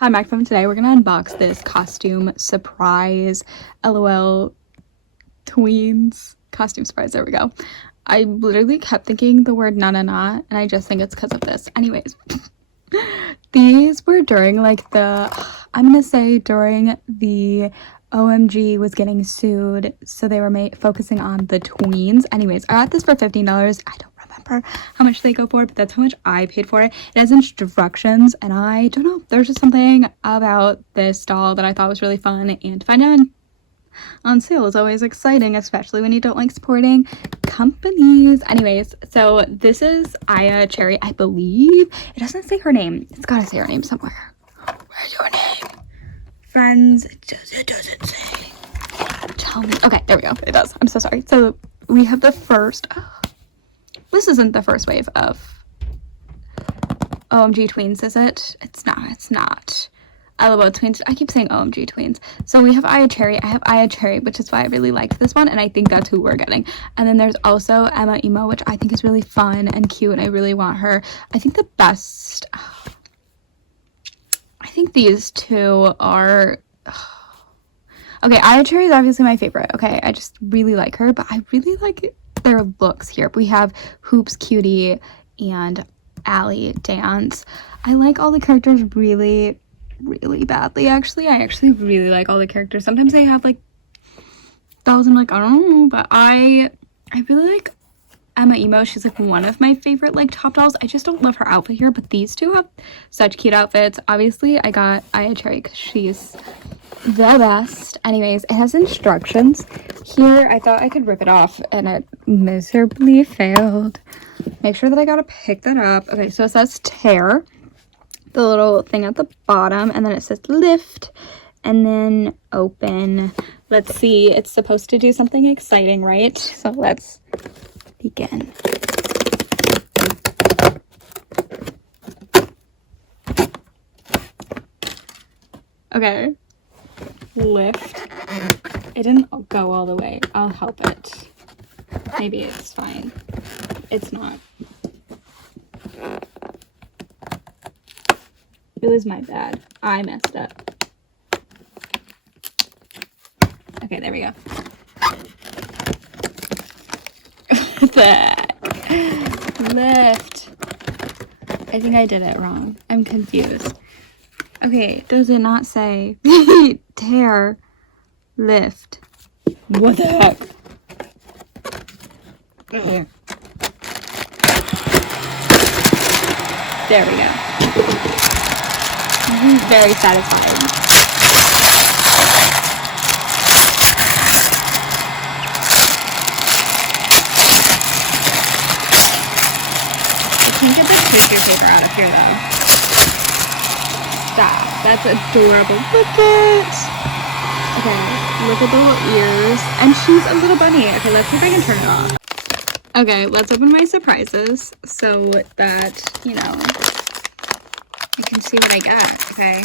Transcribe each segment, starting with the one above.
Hi, Macfam. Today we're gonna unbox this costume surprise LOL tweens costume surprise. There we go. I literally kept thinking the word na na na, and I just think it's because of this. Anyways, these were during like I'm gonna say during the OMG was getting sued, so they were focusing on the tweens. Anyways, I got this for $15. I don't remember how much they go for, but that's how much I paid for it. It has instructions, and I don't know, there's just something about this doll that I thought was really fun, and to find out on sale is always exciting, especially when you don't like supporting companies. Anyways, so this is Aya Cherry, I believe. It doesn't say her name. It's gotta say her name somewhere. Where's your name? Friends, it doesn't say. Tell me. Okay, there we go. It does. I'm so sorry. So we have the first. This isn't the first wave of OMG tweens, is it? It's not. It's not. I love tweens. I keep saying OMG tweens. So we have Aya Cherry. I have Aya Cherry, which is why I really liked this one, and I think that's who we're getting. And then there's also Emma Emo, which I think is really fun and cute, and I really want her. I think the best. I think these two are. Okay, Aya Cherry is obviously my favorite. Okay, I just really like her, but I really like their looks here. We have Hoops Cutie and Allie Dance. I like all the characters really badly, actually. I actually really like all the characters. Sometimes I have like dolls and I'm like, I don't know, but I really like Emma Emo. She's like one of my favorite like top dolls. I just don't love her outfit here, but these two have such cute outfits. Obviously I got Aya Cherry because she's the best. Anyways, it has instructions here. I thought I could rip it off and it miserably failed. Make sure that I gotta pick that up. Okay, so it says tear, the little thing at the bottom, and then it says lift and then open. Let's see, it's supposed to do something exciting, right? So let's begin. Okay, lift. It didn't go all the way. I'll help it. Maybe it's fine. It's not. It was my bad. I messed up. Okay, there we go. Lift. I think I did it wrong. I'm confused. Okay, does it not say tear, lift? What the heck? There we go. Very satisfying. I can't get the tissue paper out of here though. Stop. That's adorable. Look at. Okay, look at the little ears. And she's a little bunny. Okay, let's see if I can turn it off. Okay, let's open my surprises so that, you know, you can see what I got, okay?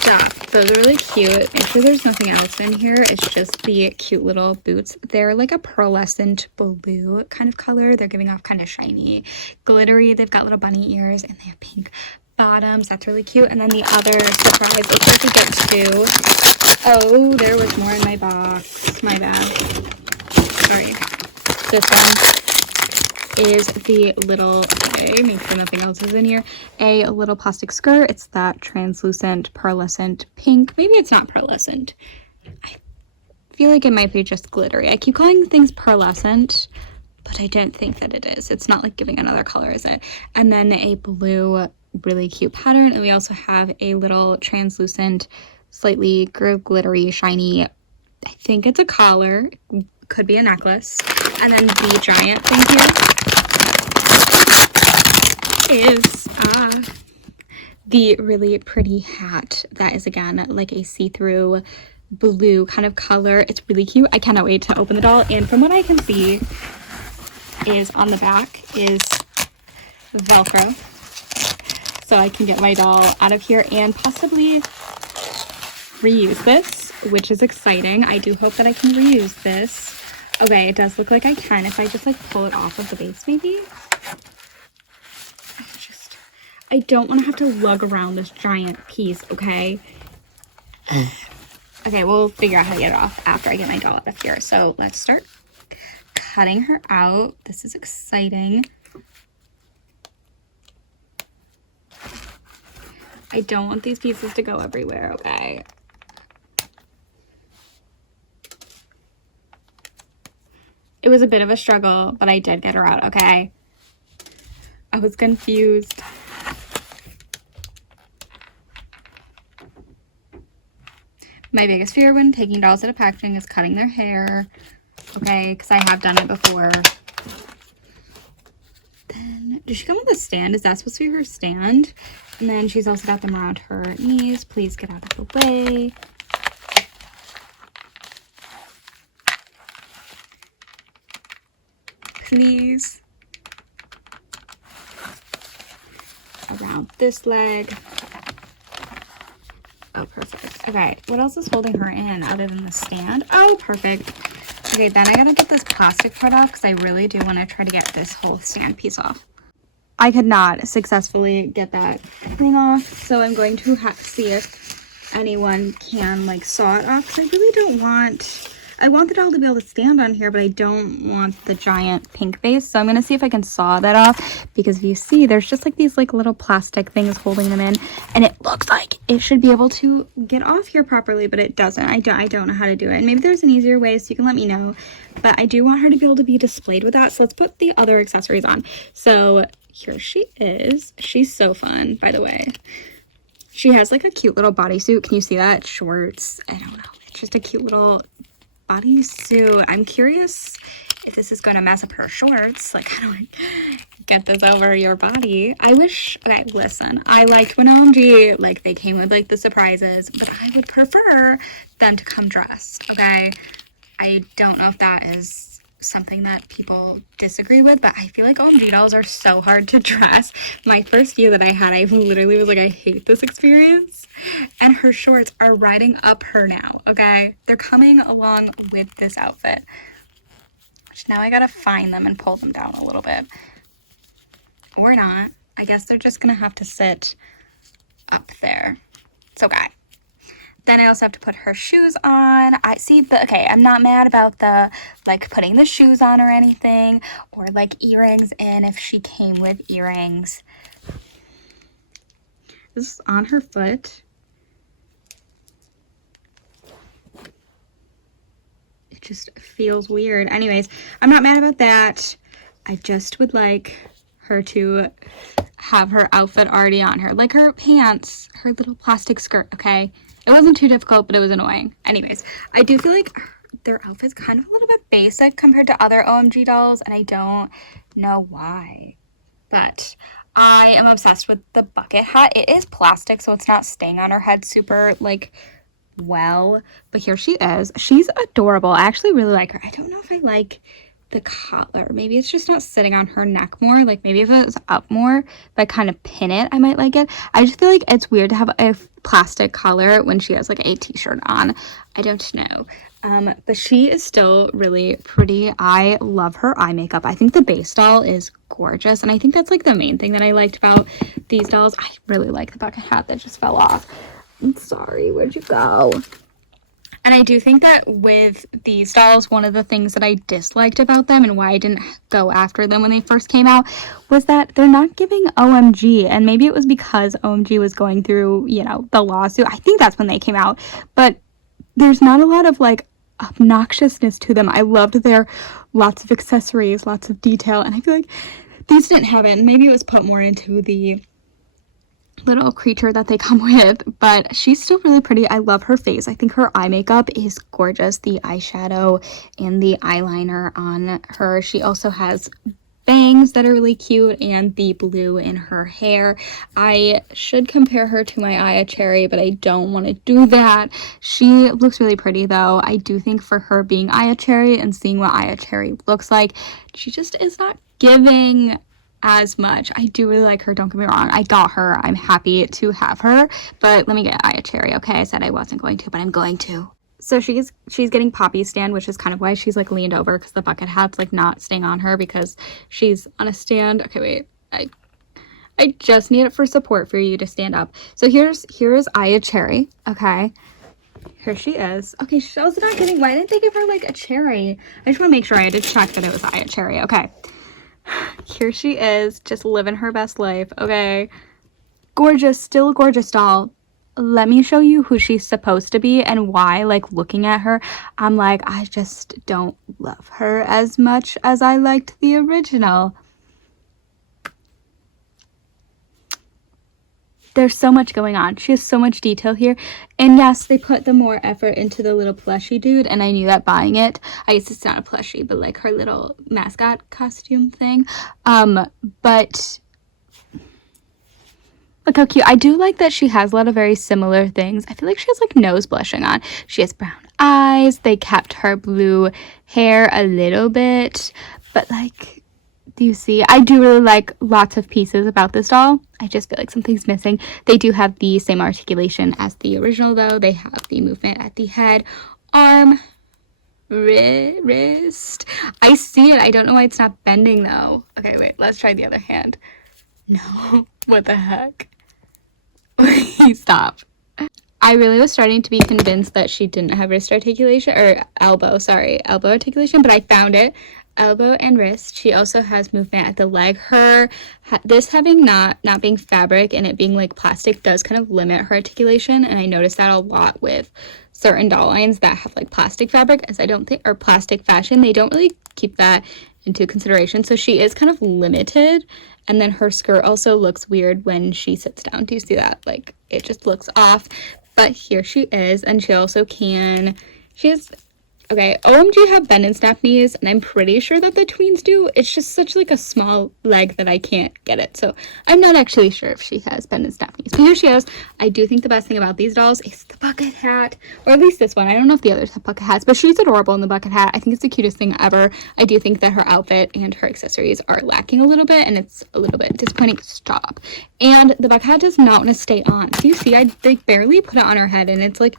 Stop. Those are really cute. Make sure there's nothing else in here. It's just the cute little boots. They're like a pearlescent blue kind of color. They're giving off kind of shiny, glittery. They've got little bunny ears and they have pink bottoms. That's really cute. And then the other surprise, looks like we get two. Oh, there was more in my box. My bad. Sorry. This one is the little, okay, make sure nothing else is in here, a little plastic skirt. It's that translucent pearlescent pink. Maybe it's not pearlescent. I feel like it might be just glittery. I keep calling things pearlescent, but I don't think that it is. It's not like giving another color, is it? And then a blue, really cute pattern. And we also have a little translucent, slightly glittery, shiny, I think it's a collar. Could be a necklace. And then the giant thing here is the really pretty hat that is again like a see-through blue kind of color. It's really cute. I cannot wait to open the doll. And from what I can see is on the back is Velcro, so I can get my doll out of here and possibly reuse this, which is exciting. I do hope that I can reuse this. Okay, it does look like I can if I just like pull it off of the base, maybe. I don't want to have to lug around this giant piece, okay? Okay, we'll figure out how to get it off after I get my doll out of here. So let's start cutting her out. This is exciting. I don't want these pieces to go everywhere, okay? It was a bit of a struggle, but I did get her out, okay? I was confused. My biggest fear when taking dolls out of packaging is cutting their hair, okay? Because I have done it before. Then, does she come with a stand? Is that supposed to be her stand? And then she's also got them around her knees. Please get out of the way. Please. Around this leg. Oh, perfect. Okay, what else is holding her in other than the stand? Oh, perfect. Okay, then I gotta get this plastic part off because I really do want to try to get this whole stand piece off. I could not successfully get that thing off, so I'm going to see if anyone can like saw it off because I really don't want... I want the doll to be able to stand on here, but I don't want the giant pink face. So I'm going to see if I can saw that off, because if you see, there's just like these like little plastic things holding them in, and it looks like it should be able to get off here properly, but it doesn't. I don't know how to do it. And maybe there's an easier way, so you can let me know. But I do want her to be able to be displayed with that. So let's put the other accessories on. So here she is. She's so fun, by the way. She has like a cute little bodysuit. Can you see that? Shorts. I don't know. It's just a cute little bodysuit. I'm curious if this is going to mess up her shorts. Like, how do I get this over your body? I wish... Okay, listen. I liked when OMG, like, they came with, like, the surprises, but I would prefer them to come dressed, okay? I don't know if that is something that people disagree with, but I feel like OMG dolls are so hard to dress. My first few that I had, I literally was like, I hate this experience. And her shorts are riding up her now, okay? They're coming along with this outfit. Which now I gotta find them and pull them down a little bit. Or not. I guess they're just gonna have to sit up there. It's okay. Then I also have to put her shoes on. I see, but okay, I'm not mad about the, like, putting the shoes on or anything, or, like, earrings in if she came with earrings. This is on her foot. It just feels weird. Anyways, I'm not mad about that. I just would like her to have her outfit already on her. Like her pants, her little plastic skirt, okay? It wasn't too difficult, but it was annoying. Anyways, I do feel like their outfit's kind of a little bit basic compared to other OMG dolls, and I don't know why. But I am obsessed with the bucket hat. It is plastic, so it's not staying on her head super, like, well. But here she is. She's adorable. I actually really like her. I don't know if I like the collar. Maybe it's just not sitting on her neck more. Like, maybe if it was up more, if I kind of pin it, I might like it. I just feel like it's weird to have a plastic collar when she has like a t-shirt on. I don't know. But she is still really pretty. I love her eye makeup. I think the base doll is gorgeous, and I think that's like the main thing that I liked about these dolls. I really like the bucket hat that just fell off. I'm sorry, where'd you go? And I do think that with these dolls, one of the things that I disliked about them and why I didn't go after them when they first came out was that they're not giving OMG. And maybe it was because OMG was going through, you know, the lawsuit. I think that's when they came out. But there's not a lot of, like, obnoxiousness to them. I loved their lots of accessories, lots of detail. And I feel like these didn't have it. And maybe it was put more into the little creature that they come with, but she's still really pretty. I love her face. I think her eye makeup is gorgeous. The eyeshadow and the eyeliner on her. She also has bangs that are really cute and the blue in her hair. I should compare her to my Aya Cherry, but I don't want to do that. She looks really pretty though. I do think for her being Aya Cherry and seeing what Aya Cherry looks like, she just is not giving as much. I do really like her, don't get me wrong. I got her. I'm happy to have her, but let me get Aya Cherry, okay? I said I wasn't going to, but I'm going to. So she's getting Poppy's stand, which is kind of why she's like leaned over, because the bucket hat's like not staying on her because she's on a stand. Okay, wait. I just need it for support for you to stand up. So here is Aya Cherry, okay? Here she is. Okay, Shell's not getting, why didn't they give her like a cherry? I just want to make sure I had to check that it was Aya Cherry. Okay. Here she is, just living her best life, okay? Gorgeous, still a gorgeous doll. Let me show you who she's supposed to be and why, like, looking at her, I'm like, I just don't love her as much as I liked the original. There's so much going on. She has so much detail here. And yes, they put the more effort into the little plushie dude, and I knew that buying it. I guess it's not a plushie, but like her little mascot costume thing. But look how cute. I do like that she has a lot of very similar things. I feel like she has like nose blushing on. She has brown eyes. They kept her blue hair a little bit, but like, do you see? I do really like lots of pieces about this doll. I just feel like something's missing. They do have the same articulation as the original though. They have the movement at the head, arm, wrist. I see it. I don't know why it's not bending though. Okay, wait. Let's try the other hand. No. What the heck? Stop. I really was starting to be convinced that she didn't have wrist articulation, or elbow articulation, but I found it. Elbow and wrist. She also has movement at the leg. This having not being fabric and it being like plastic does kind of limit her articulation, and I noticed that a lot with certain doll lines that have like plastic fabric, as I don't think, or plastic fashion, they don't really keep that into consideration, so she is kind of limited. And then her skirt also looks weird when she sits down. Do you see that? Like, it just looks off. But here she is, and she also okay, OMG have bend and snap knees, and I'm pretty sure that the tweens do. It's just such like a small leg that I can't get it. So I'm not actually sure if she has bend and snap knees. But here she is. I do think the best thing about these dolls is the bucket hat, or at least this one. I don't know if the others have bucket hats, but she's adorable in the bucket hat. I think it's the cutest thing ever. I do think that her outfit and her accessories are lacking a little bit, and it's a little bit disappointing. Stop. And the bucket hat does not want to stay on. Do you see? They barely put it on her head, and it's like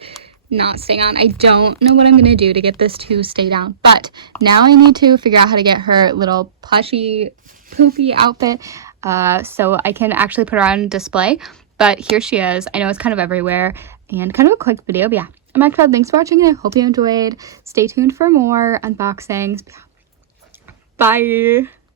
not staying on. I don't know what I'm gonna do to get this to stay down, but now I need to figure out how to get her little plushy poopy outfit so I can actually put her on display. But here she is. I know it's kind of everywhere and kind of a quick video, but yeah, I'm Maxwell. Thanks for watching, and I hope you enjoyed. Stay tuned for more unboxings. Bye.